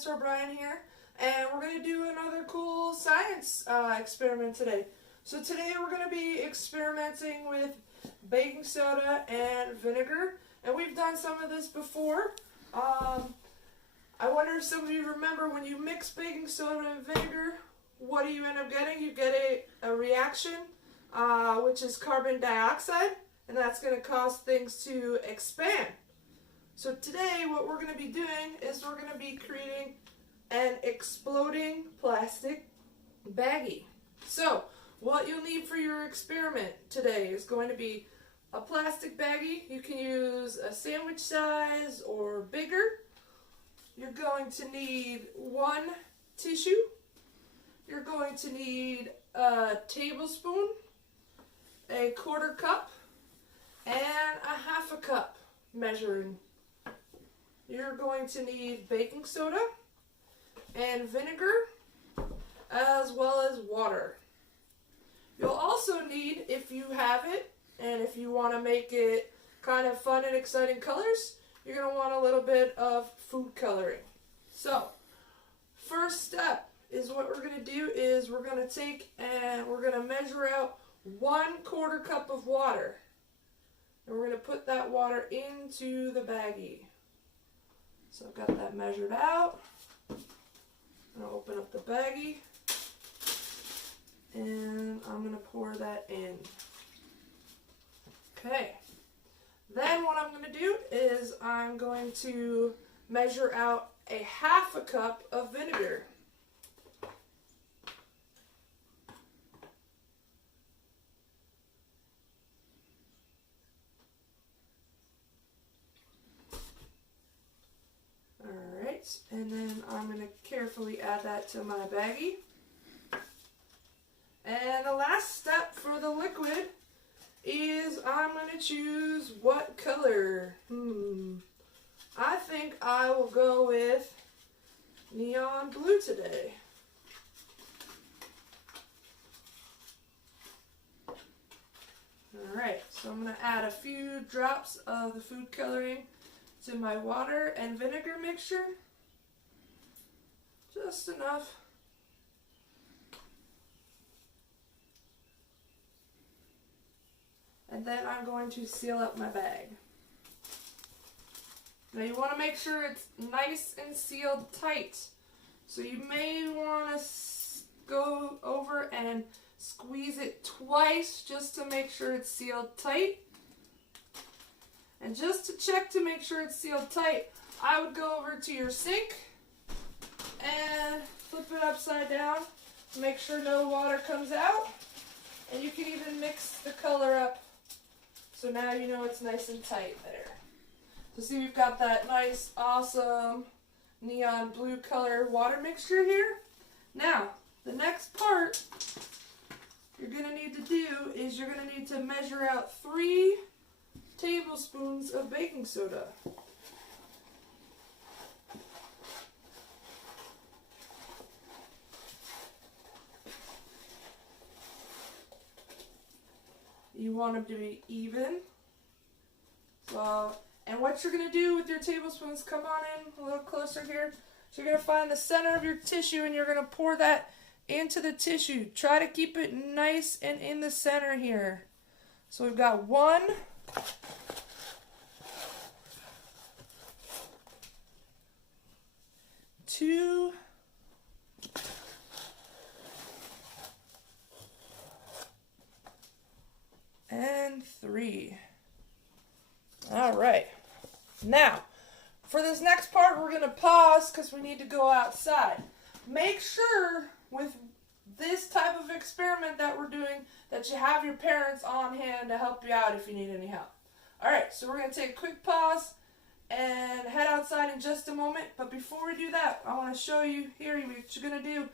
Mr. O'Brien here, and we're going to do another cool science experiment today. So today we're going to be experimenting with baking soda and vinegar, and we've done some of this before. I wonder if some of you remember when you mix baking soda and vinegar, what do you end up getting? You get a reaction, which is carbon dioxide, and that's going to cause things to expand. So today what we're going to be doing is we're going to be creating an exploding plastic baggie. So what you'll need for your experiment today is going to be a plastic baggie. You can use a sandwich size or bigger. You're going to need one tissue. You're going to need a tablespoon, a quarter cup, and a half a cup measuring. You're going to need baking soda and vinegar, as well as water. You'll also need, if you have it, and if you want to make it kind of fun and exciting colors, you're going to want a little bit of food coloring. So, first step is what we're going to do is we're going to take and we're going to measure out 1/4 cup of water. And we're going to put that water into the baggie. So I've got that measured out. I'm going to open up the baggie. And I'm going to pour that in. Okay. Then what I'm going to do is I'm going to measure out a half a cup of vinegar. Alright, and then I'm going to carefully add that to my baggie. And the last step for the liquid is I'm going to choose what color. I think I will go with neon blue today. Alright, so I'm going to add a few drops of the food coloring to my water and vinegar mixture. Just enough. And then I'm going to seal up my bag. Now you want to make sure it's nice and sealed tight. So you may want to go over and squeeze it twice just to make sure it's sealed tight. And just to check to make sure it's sealed tight, I would go over to your sink and flip it upside down to make sure no water comes out. And you can even mix the color up. So now you know it's nice and tight there. So see, we've got that nice, awesome neon blue color water mixture here. Now, the next part you're going to need to do is you're going to need to measure out 3 tablespoons of baking soda. You want them to be even. So, and what you're going to do with your tablespoons, come on in a little closer here. So you're going to find the center of your tissue and you're going to pour that into the tissue. Try to keep it nice and in the center here. So we've got 1, 2, and 3. All right. Now, for this next part, we're going to pause because we need to go outside. Make sure with this type of experiment that we're doing that you have your parents on hand to help you out if you need any help. All right, so we're going to take a quick pause and head outside in just a moment. But before we do that, I want to show you here what you're going to do.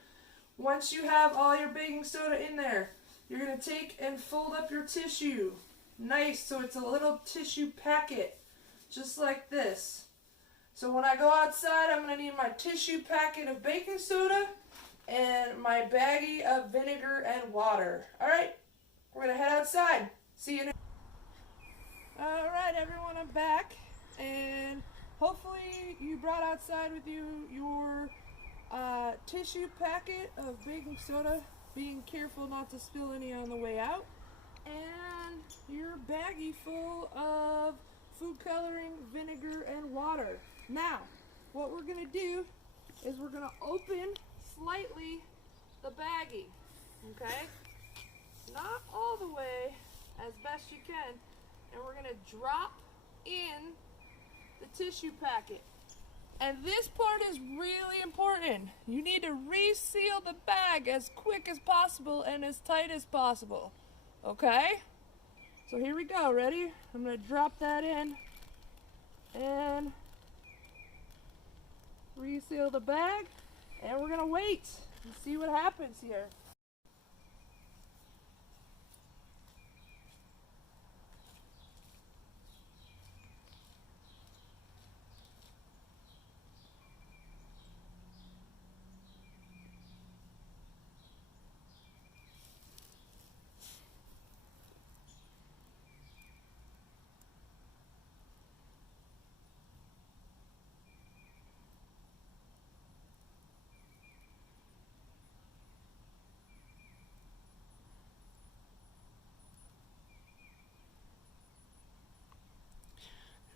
Once you have all your baking soda in there, you're going to take and fold up your tissue. Nice, so it's a little tissue packet, just like this. So when I go outside, I'm going to need my tissue packet of baking soda and my baggie of vinegar and water. Alright, we're going to head outside. See you in a... Alright everyone, I'm back. And Hopefully you brought outside with you your tissue packet of baking soda, being careful not to spill any on the way out, and your baggie full of food coloring, vinegar, and water. Now, what we're going to do is we're going to open slightly the baggie, okay? Not all the way, as best you can, and we're going to drop in the tissue packet. And this part is really important. You need to reseal the bag as quick as possible and as tight as possible, okay? So here we go, ready? I'm going to drop that in and reseal the bag, and we're going to wait and see what happens here.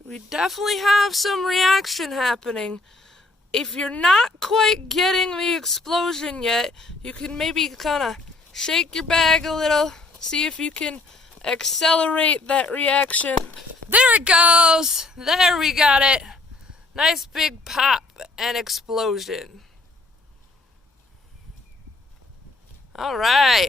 We definitely have some reaction happening. If you're not quite getting the explosion yet, you can maybe kind of shake your bag a little, see if you can accelerate that reaction. There it goes! There, we got it! Nice big pop and explosion. All right.